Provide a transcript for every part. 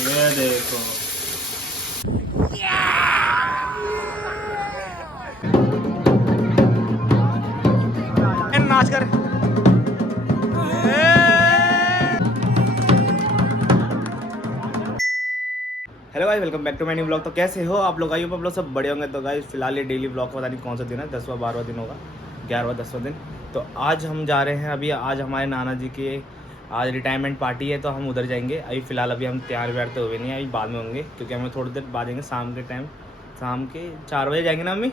ये देखो नाच कर। Hello guys, welcome back to my new blog. तो कैसे हो आप लोग? आई होप आप लोग सब बड़े होंगे। तो गाइस फिलहाल ये डेली ब्लॉग पता नहीं कौन सा दिन है, 10वां 12वां दिन होगा, 11वां 10वां दिन। तो आज हम जा रहे हैं, अभी आज हमारे नाना जी के आज रिटायरमेंट पार्टी है, तो हम उधर जाएंगे। अभी फिलहाल अभी हम तैयार व्यार तो हुए नहीं, अभी बाद में होंगे, क्योंकि हमें थोड़ी देर बाद जाएंगे, शाम के टाइम, शाम के 4 बजे जाएंगे ना मम्मी,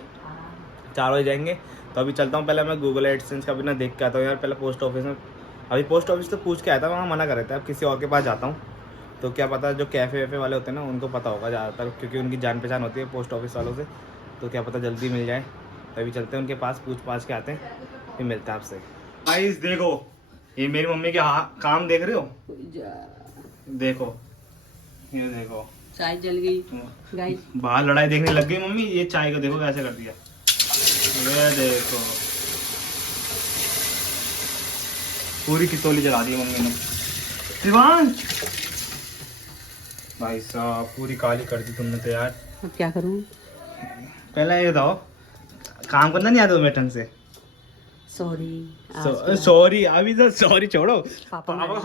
4 बजे जाएंगे। तो अभी चलता हूँ, पहले मैं गूगल एडसेंस का भी ना देख के आता हूँ यार। पहले पोस्ट ऑफिस में, अभी पोस्ट ऑफिस तो पूछ के आया था, वहाँ मना कर रहे थे, अब किसी और के पास जाता हूँ। तो क्या पता जो कैफ़े वैफ़े वाले होते हैं ना, उनको पता होगा ज़्यादातर, क्योंकि उनकी जान पहचान होती है पोस्ट ऑफिस वालों से। तो क्या पता जल्दी मिल जाए। तो अभी चलते हैं उनके पास, पूछ पाछ के आते हैं, फिर मिलते हैं आपसे। गाइस देखो, ये मेरी मम्मी के काम देख रहे हो? देखो, ये देखो चाय जल गई गाइस, बाहर लड़ाई देखने लग गई मम्मी। ये चाय को देखो कैसे कर दिया, ये देखो पूरी कितौली जला दी मम्मी ने। शिवांश भाई साहब, पूरी काली कर दी तुमने तो यार। अब क्या करूं? पहले ये बताओ, काम करना नहीं आता तुम्हें ढंग से? सॉरी सॉरी, अभी तो सॉरी छोड़ो, पापा पापा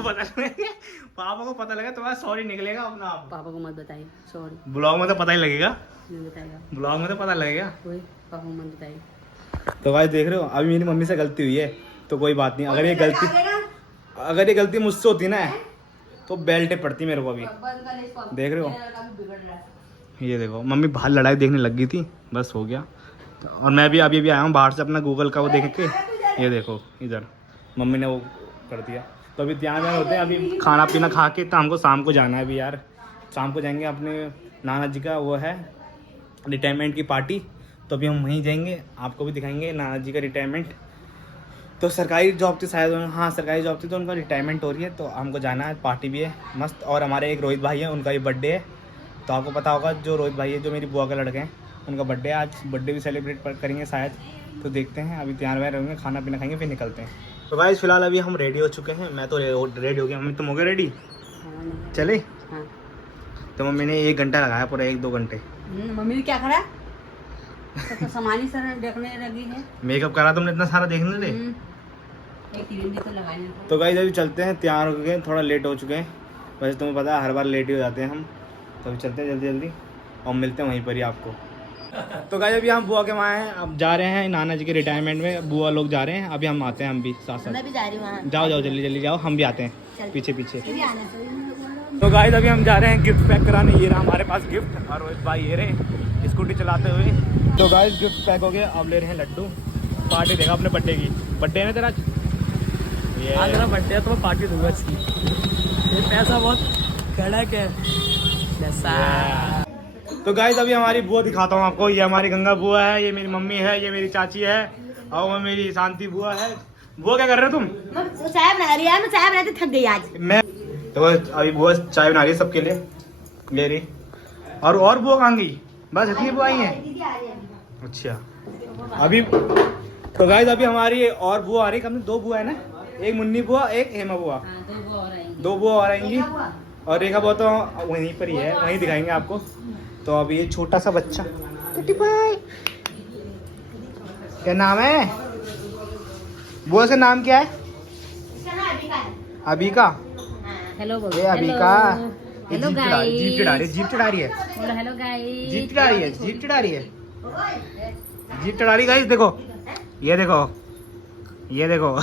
को पता लगा तुम्हारा सॉरी निकलेगा अपना आप। पापा को मत बताइए सॉरी। ब्लॉग में तो पता ही लगेगा, नहीं बताएगा, ब्लॉग में तो पता लगेगा। कोई पापा को मत बताइए। तो भाई देख रहे हो, अभी मेरी मम्मी से गलती हुई है, तो कोई बात नहीं। अगर ये गलती मुझसे होती ना, तो बेल्ट पड़ती मेरे को। अभी देख रहे हो, ये देखो मम्मी बाहर लड़ाई देखने लग गई थी, बस हो गया। और मैं भी अभी आया हूँ बाहर से, अपना गूगल का वो देख के, ये देखो इधर मम्मी ने वो कर दिया। तो अभी ध्यान में होते हैं, अभी खाना पीना खा के, तो हमको शाम को जाना है अभी यार। शाम को जाएंगे, अपने नाना जी का वो है रिटायरमेंट की पार्टी, तो अभी हम वहीं जाएंगे, आपको भी दिखाएंगे नाना जी का रिटायरमेंट। तो सरकारी जॉब थी शायद, हाँ सरकारी जॉब थी, तो उनका रिटायरमेंट हो रही है, तो हमको जाना है, पार्टी भी है मस्त। और हमारे एक रोहित भाई है, उनका भी बर्थडे है। तो आपको पता होगा, जो रोहित भाई है, जो मेरी बुआ के लड़के हैं, उनका बर्थडे है आज, बर्थडे भी सेलिब्रेट करेंगे शायद। तो देखते हैं, अभी तैयार व्यार होंगे, खाना पीना खाएंगे, फिर निकलते हैं। तो गाइस फिलहाल अभी हम रेडी हो चुके हैं, मैं तो रेडी हो गया, मम्मी तुम हो गए रेडी? चले? हाँ। तो मम्मी ने 1 घंटा लगाया, पूरा 1-2 घंटे। मम्मी ने क्या करा? तो सामान ही सारा देखने लगी है। मेकअप करा तुमने इतना सारा देखने ले? एक क्रीम भी तो लगाई। तो गाइस अभी चलते हैं, तैयार हो गए, थोड़ा लेट हो चुके हैं, वैसे तुम्हें पता है हर बार लेट ही हो जाते हैं हम। तो अभी चलते हैं जल्दी जल्दी, और मिलते हैं वहीं पर ही आपको। तो गाइस अभी हम बुआ के वहाँ हैं, अब जा रहे हैं नाना जी के रिटायरमेंट में, बुआ लोग जा रहे हैं, अभी हम आते हैं, हम भी साथ साथ। मैं भी जा रही हूं वहां। जाओ जाओ जल्दी जल्दी जाओ, हम भी आते हैं पीछे पीछे। तो गाइस अभी हम जा रहे हैं गिफ्ट पैक कराने, ये रहा हमारे पास गिफ्ट, और रोहित भाई ये रहे स्कूटी चलाते हुए। तो गाइस गिफ्ट पैक हो गया, अब ले रहे हैं लड्डू। पार्टी देगा अपने बर्थडे की, बर्थडे है ना तेरा? आज मेरा बर्थडे है तो मैं पार्टी दूंगा इसकी। ये पैसा बहुत कड़क है पैसा। तो गाइस अभी हमारी बुआ दिखाता हूँ आपको, ये हमारी गंगा बुआ है, ये मेरी मम्मी है, ये मेरी चाची है, और वो मेरी शांति बुआ है। बुआ क्या कर रहे हो तुम? चाय बना रही है, मैं चाय बनाते थक गई आज। मैं तो अभी बुआ चाय बना रही है सबके लिए, ले रही। और बुआ कहाँ गई? बस इतनी बुआ ही है? अच्छा अभी तो गाइस अभी हमारी और बुआ आ रही है, कम से 2 बुआ है ना, एक मुन्नी बुआ, एक हेमा बुआ, 2 बुआ और आएंगी, और रेखा बुआ तो वहीं पर ही है, वहीं दिखाएंगे आपको। तो अभी ये छोटा सा बच्चा, भाई क्या नाम है बुआ का? नाम क्या है? अबिका। हेलो बोलो। ये अबिका, हेलो जीप चढ़ा रही है, जीप चढ़ा रही है, हेलो गाइस। जीप चढ़ा रही है, जीप चढ़ा रही है, जीप चढ़ा रही। गाइस देखो, ये देखो, ये देखो।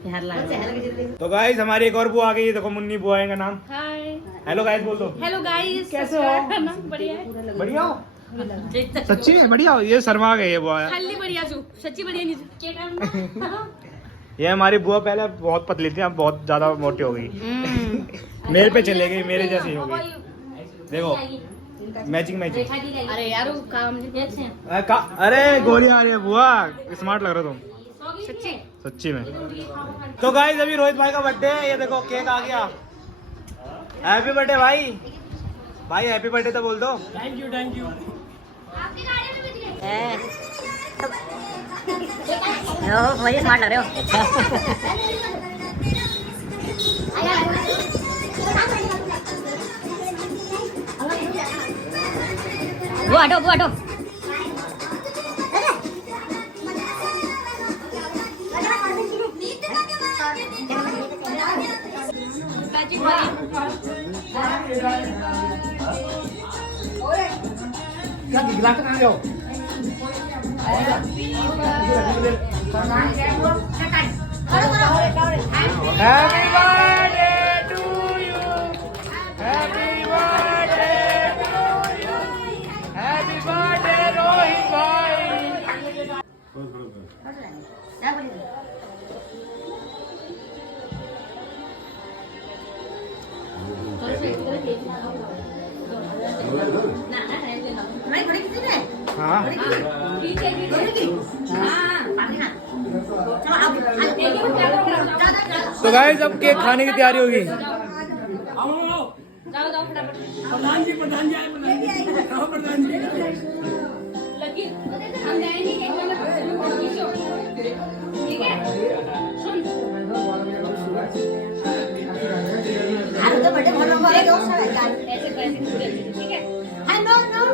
प्यार लग रहा है। तो गाइस हमारी एक और बुआ आ गई है, देखो मुन्नी बुआ है का नाम। हाय हेलो गाइस बोल दो। हेलो गाइस, कैसे हो? बढ़िया है, बढ़िया हो? सच्ची में बढ़िया हो? ये शर्मा गई है बुआ। खाली बढ़िया छु सच्ची बढ़िया नहीं के काम। ये हमारी बुआ पहले बहुत पतली थी, अब बहुत ज्यादा मोटी हो गई। मेरे पे चले गई, मेरे जैसी हो गई। देखो मैचिंग मैचिंग। अरे यार वो काम नहीं अच्छे हैं। अरे गोली आ रही है बुआ, स्मार्ट लग रहे हो तुम सच्ची सच्ची में। तो गाइस अभी रोहित भाई का बर्थडे है, ये देखो केक आ गया। हैप्पी बर्थडे भाई, भाई हैप्पी बर्थडे तो बोल दो। Thank you thank you. वही स्मार्ट लग रहे हो। हटो वो हटो happy birthday to you, happy birthday to you, happy birthday Rohit भाई। हाँ तो गाइस अब केक खाने की तैयारी होगी। जाओ जाओ फटाफट प्रधान जी आए, प्रधान जी लगी हम जाएंगे केक वाला ठीक है सुन ऐसे ठीक है हां नो नो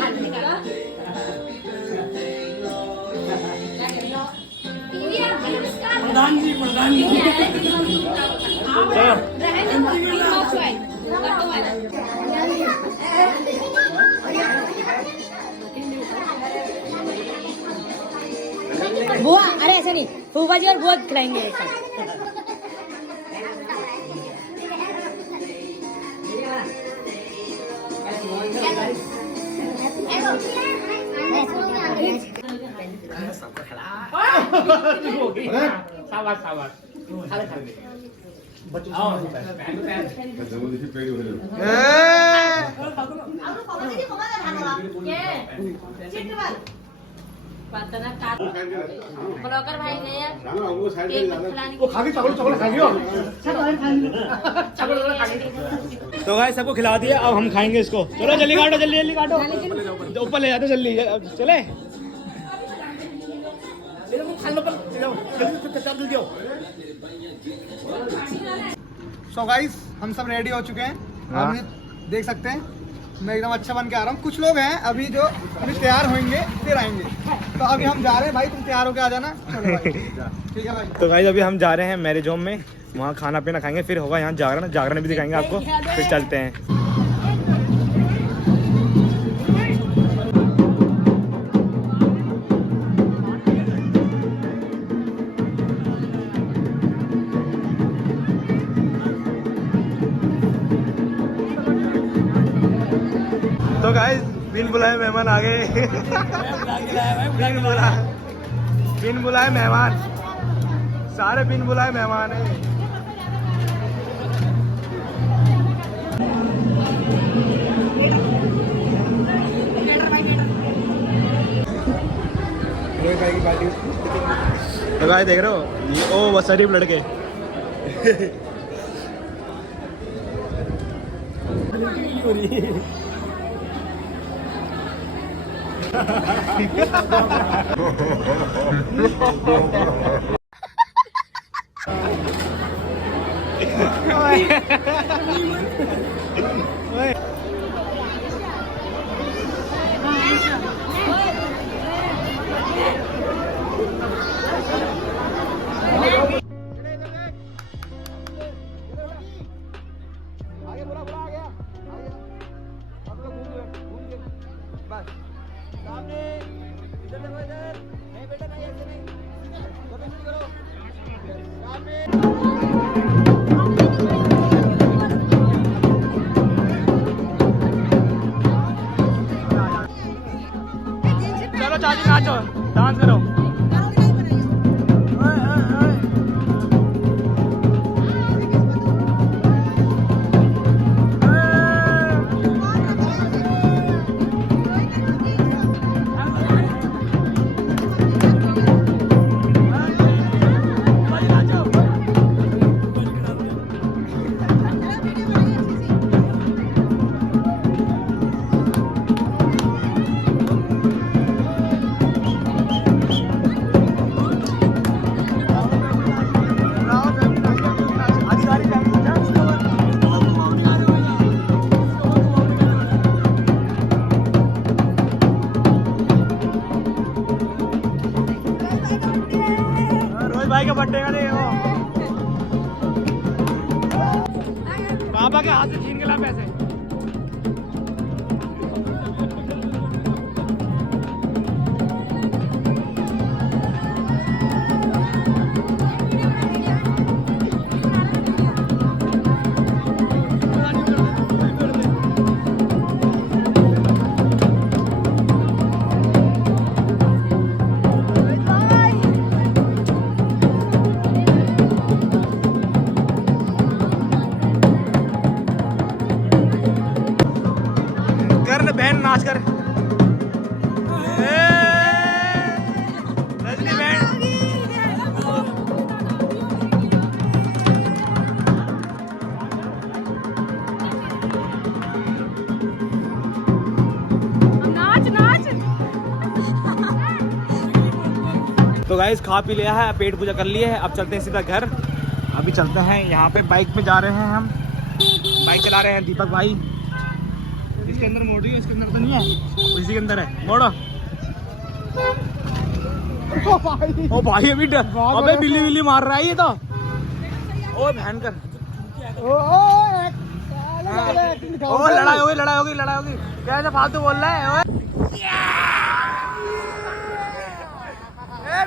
हाथ निकालो प्रधान जी बुआ अरे ऐसे नहीं फूफा जी और बुआ खिलाएंगे ऐसा ब्लॉगर भाई ने तो गाइस सबको खिला दिया, अब हम खाएंगे इसको। चलो जल्दी काटो, जल्दी काटो, ऊपर ले जाते जल्दी चले। सो गाइस हम सब रेडी हो चुके हैं। हाँ। आप देख सकते हैं मैं एकदम अच्छा बन के आ रहा हूँ। कुछ लोग हैं अभी जो अभी तैयार होंगे फिर आएंगे, तो अभी हम जा रहे हैं। भाई तुम तैयार होके आ जाना। चलो भाई। ठीक है भाई। तो गाइस अभी हम जा रहे हैं मैरिज होम में, वहाँ खाना पीना खाएंगे, फिर होगा यहाँ जागरण भी दिखाएंगे आपको, फिर चलते हैं। तो गाइस बिन बुलाए मेहमान आ गए। बिन बुलाए मेहमान, सारे बिन बुलाए मेहमान है। तो गाइस देख रहे हो ये ओ वो शरीफ लड़के। चलो चाची नाचो, डांस करो। पापा के हाथ से छीन के ला पैसे। कर बहन नाच कर। रजनी बहन नाच नाच। तो गाइस खा पी लिया है, पेट पूजा कर लिया है, अब चलते हैं सीधा घर। अभी चलते हैं, यहाँ पे बाइक में जा रहे हैं हम, बाइक चला रहे हैं दीपक भाई। इसके अंदर मोड़ रही है, इसके अंदर तो नहीं है, इसी के अंदर है, मोड़ो। ओ भाई अभी अबे बिल्ली बिल्ली मार रहा है ये तो। ओ बहन कर, ओ लड़ाई होगी। कैसे फालतू बोल रहा है?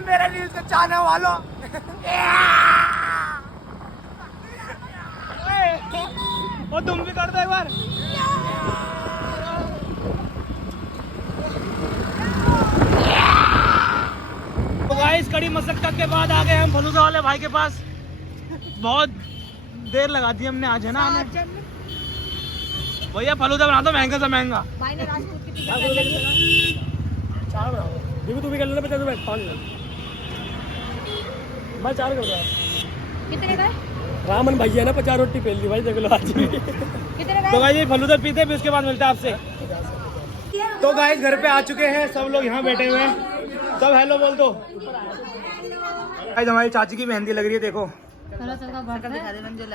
मेरे रील्स के चाहने वालों, ओ तुम भी कर दो एक बार। तो गाइस कड़ी मशक्कत के बाद आ गए हम फलूदा वाले भाई के पास। बहुत देर लगा दी हमने आज, है ना हमें। भैया फलूदा बना दो महंगा से महंगा। भाई ने राजपूत की टिकट कर ली। चार बनाओ देखो, तू भी कर लेना 50 रुपए 5 मैं 4 कर रहा। कितने का? रामन भैया ने 50 रोटी पेल ली भाई, देख लो आज। कितने का? तो गाइस ये फलूदा पीते हैं, फिर उसके बाद मिलते हैं आपसे। तो गाइस घर पे आ चुके हैं, सब लोग यहाँ बैठे हुए हैं, सब हेलो बोल दो। गाइस हमारी चाची की मेहंदी लग रही है, देखो।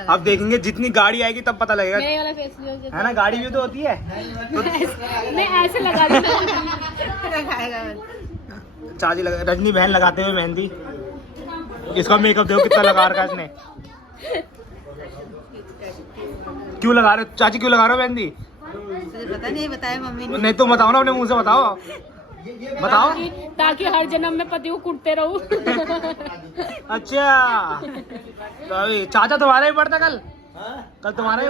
अब देखेंगे, जितनी गाड़ी आएगी तब पता लगेगा, मेरे वाला फेस है ना। गाड़ी भी तो होती है, मैं ऐसे लगा दूँ। चाची रजनी बहन लगाते हुए मेहंदी। इसका मेकअप देखो कितना लगा रखा है इसने। क्यों लगा रहे हो चाची, क्यों लगा रहे हो मेहंदी? पता नहीं, बताया मम्मी नहीं तो बताओ ना, अपने मुंह से बताओ। बताओ। ताकि हर जन्म में पति को कुटते रहूं। अच्छा तो अभी चाचा तुम्हारा भी पड़ता कल तुम्हारा भी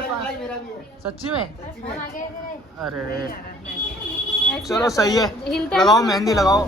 सच्ची में? अरे चलो सही है, लगाओ मेहंदी लगाओ।